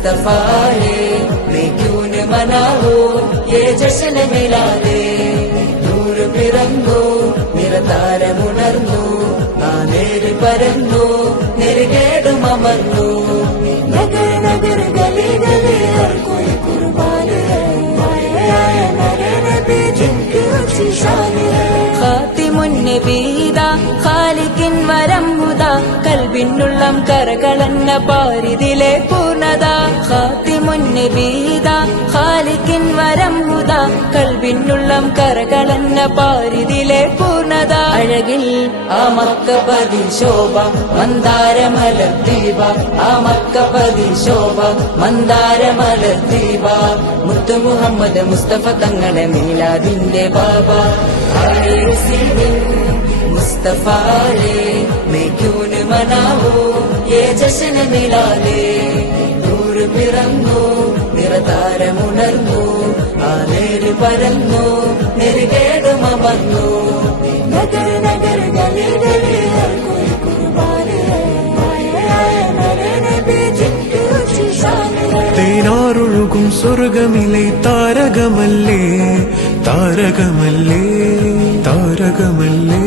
मुस्तफा है मैं क्यों न मनाओ ये जश्न मिलादे നൂർ പിറന്നു നിറതാരമുണർന്നു ആ നേര് പരന്നു നെരുകേടുമർന്നു നഗർ നഗർ ഗലി ഗലി ഹർ കോയി കുർബാൻ ഹൈ ആയ ആയ നരേ നബി ജിൻകി ഉച്ചി ഷാൻ ഹൈ ഖാത്തിമുന്നബീദ ഖാലിക്കിൻ വരം ഹുദ കരകളെന്ന പാരിതിലെ പൂർണത. ഖാത്തിമുന്നബീദ ഖാലിക്കിൻ വരം ഹുദ കൽവിനുള്ളം കരകളെന്ന പാരിതിലെ പൂർണത. അഴകിൽ ആ മക്കപതി ശോഭ മന്ദാരമല ദീപ. ആ മക്കപതി ശോഭ മന്ദാരമല ദീപ. മുത്തു മുഹമ്മദ് മുസ്തഫ തങ്ങളെ മീലാദിന്റെ ബാബ. മുസ്തഫാലേ मैं क्यों न मनाओ ये जश्न मिला ले നൂർ പിറന്നു നിറതാരമുണർന്നു ആ നേര് പരന്നു നെരുകേടുമർന്നു നഗര നഗര ഗലി ഗലി ഹർ കോയി കുർബാന തേനാറൊഴുകും സ്വർഗമിലെ താരകമല്ലേ താരകമല്ലേ താരകമല്ലേ.